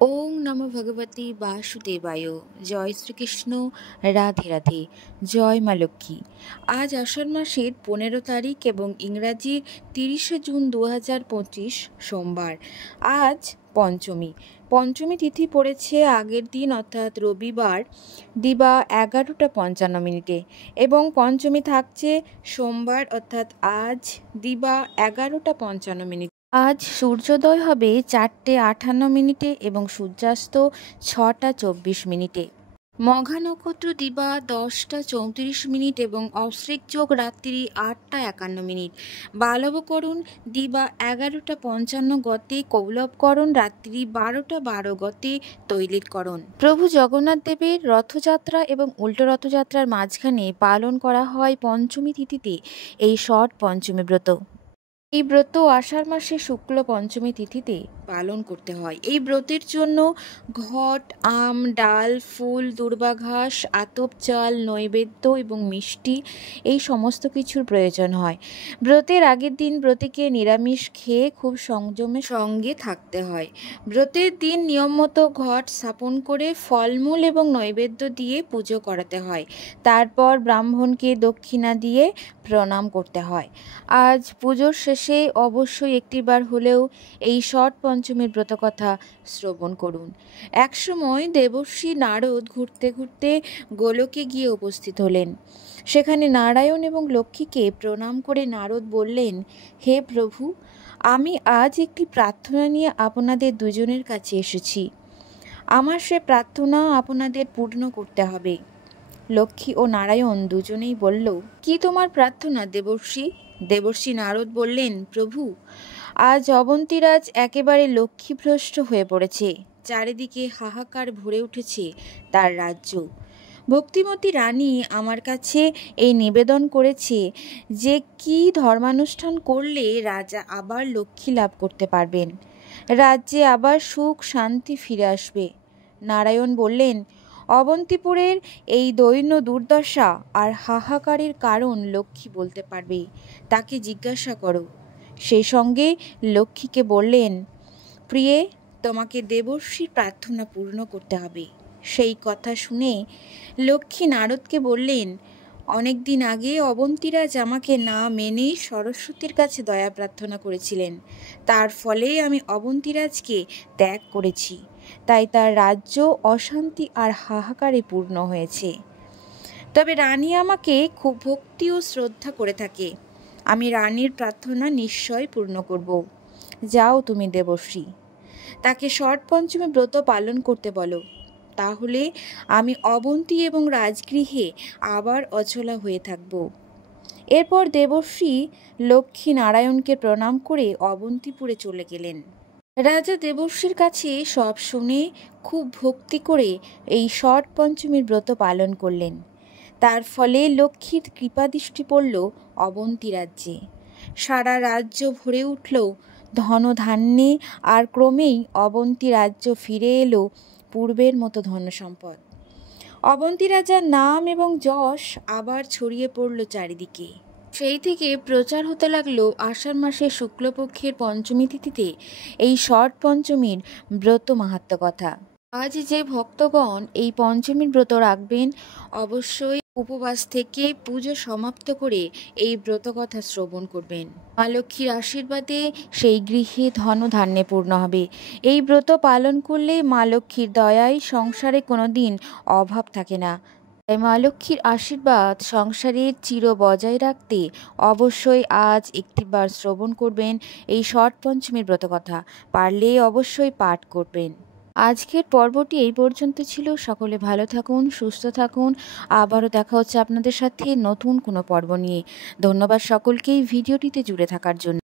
ওং নমো ভগবতী বাসুদেবায়। জয় শ্রীকৃষ্ণ। রাধে রাধে। জয় মা লক্ষ্মী। আজ আষাঢ় মাসের 15 তারিখ এবং ইংরাজি 30শে জুন 2025 সোমবার। আজ পঞ্চমী। পঞ্চমী তিথি পড়েছে আগের দিন অর্থাৎ রবিবার দিবা 11:55 এবং পঞ্চমী থাকছে সোমবার অর্থাৎ আজ দিবা 11:55। আজ সূর্যোদয় হবে 4:58 এবং সূর্যাস্ত 6:24। মঘা নক্ষত্র দিবা 10:34 এবং অশ্রিক যোগ রাত্রি 8:51। বালবকরণ দিবা 11:55 গতে, কৌলবকরণ রাত্রি 12:12 গতে, তৈলিতকরণ। প্রভু জগন্নাথ দেবের রথযাত্রা এবং উল্টো রথযাত্রার মাঝখানে পালন করা হয় পঞ্চমী তিথিতে এই ষট পঞ্চমী ব্রত। এই ব্রত আষাঢ় মাসে শুক্ল পঞ্চমী তিথিতে পালন করতে হয়। এই ব্রতের জন্য ঘট, আম, ডাল, ফুল, দূর্বা ঘাস, আতপ চাল, নৈবেদ্য এবং মিষ্টি এই সমস্ত কিছুর প্রয়োজন হয়। ব্রতের আগের দিন ব্রতীকে নিরামিষ খেয়ে খুব সংযমের সঙ্গে থাকতে হয়। ব্রতের দিন নিয়ম মতো ঘট স্থাপন করে ফলমূল এবং নৈবেদ্য দিয়ে পুজো করাতে হয়। তারপর ব্রাহ্মণকে দক্ষিণা দিয়ে প্রণাম করতে হয়। আজ পুজোর শেষে অবশ্যই একটিবার হলেও এই ষট পঞ্চমীর ব্রতকথা শ্রবণ করুন। একসময় দেবর্ষি নারদ ঘুরতে ঘুরতে গোলকে গিয়ে উপস্থিত হলেন। সেখানে নারায়ণ এবং লক্ষ্মীকে প্রণাম করে নারদ বললেন, হে প্রভু, আমি আজ একটি প্রার্থনা নিয়ে আপনাদের দুজনের কাছে এসেছি। আমার সে প্রার্থনা আপনাদের পূর্ণ করতে হবে। লক্ষ্মী ও নারায়ণ দুজনেই বলল, কি তোমার প্রার্থনা দেবর্ষি? দেবর্ষি নারদ বললেন, প্রভু, আজ অবন্তীরাজ একেবারে লক্ষ্মীভ্রষ্ট হয়ে পড়েছে। চারিদিকে হাহাকার ভরে উঠেছে তার রাজ্য। ভক্তিমতী রানী আমার কাছে এই নিবেদন করেছে যে কি ধর্মানুষ্ঠান করলে রাজা আবার লক্ষ্মী লাভ করতে পারবেন, রাজ্যে আবার সুখ শান্তি ফিরে আসবে। নারায়ণ বললেন, অবন্তীপুরের এই দৈন্য দুর্দশা আর হাহাকারের কারণ লক্ষ্মী বলতে পারবে, তাকে জিজ্ঞাসা করো। সেই সঙ্গে লক্ষ্মীকে বললেন, প্রিয়ে, তোমাকে দেবর্ষির প্রার্থনা পূর্ণ করতে হবে। সেই কথা শুনে লক্ষ্মী নারদকে বললেন, অনেক দিন আগে অবন্তীরাজ আমাকে না মেনে সরস্বতীর কাছে দয়া প্রার্থনা করেছিলেন। তার ফলে আমি অবন্তীরাজকে ত্যাগ করেছি, তাই তার রাজ্য অশান্তি আর হাহাকারে পূর্ণ হয়েছে। তবে রানী আমাকে খুব ভক্তি ও শ্রদ্ধা করে থাকে। আমি রানীর প্রার্থনা নিশ্চয় পূর্ণ করব। যাও তুমি দেবর্ষি, তাকে ষট পঞ্চমী ব্রত পালন করতে বলো, তাহলে আমি অবন্তী এবং রাজগৃহে আবার অচলা হয়ে থাকব। এরপর দেবর্ষি লক্ষ্মী নারায়ণকে প্রণাম করে অবন্তীপুরে চলে গেলেন। রাজা দেবর্ষির কাছে সব শুনে খুব ভক্তি করে এই ষট পঞ্চমীর ব্রত পালন করলেন। তার ফলে লক্ষ্মীর কৃপাদৃষ্টি পড়ল অবন্তী রাজ্যে। সারা রাজ্য ভরে উঠল ধনধান্যে, আর ক্রমেই অবন্তী রাজ্য ফিরে এলো পূর্বের মতো ধনসম্পদ। অবন্তী রাজার নাম এবং যশ আবার ছড়িয়ে পড়ল চারিদিকে। সেই থেকে প্রচার হতে লাগলো আষাঢ় মাসের শুক্লপক্ষের পঞ্চমী তিথিতে এই ষট পঞ্চমীর ব্রত মাহাত্ম্য কথা। আজ যে ভক্তগণ এই পঞ্চমীর ব্রত রাখবেন, অবশ্যই উপবাস থেকে পুজো সমাপ্ত করে এই ব্রত কথা শ্রবণ করবেন। মা লক্ষ্মীর আশীর্বাদে সেই গৃহে ধনধান্যে পূর্ণ হবে। এই ব্রত পালন করলে মা লক্ষ্মীর দয়ায় সংসারে কোনোদিন অভাব থাকে না। তাই মা লক্ষ্মীর আশীর্বাদ সংসারের চির বজায় রাখতে অবশ্যই আজ একটিবার শ্রবণ করবেন এই ষট পঞ্চমীর ব্রত কথা। পারলে অবশ্যই পাঠ করবেন। আজকের পর্বটি এই পর্যন্ত ছিল। সকলে ভালো থাকুন, সুস্থ থাকুন। আবারও দেখা হচ্ছে আপনাদের সাথে নতুন কোনো পর্ব নিয়ে। ধন্যবাদ সকলকেই ভিডিওটিতে জুড়ে থাকার জন্য।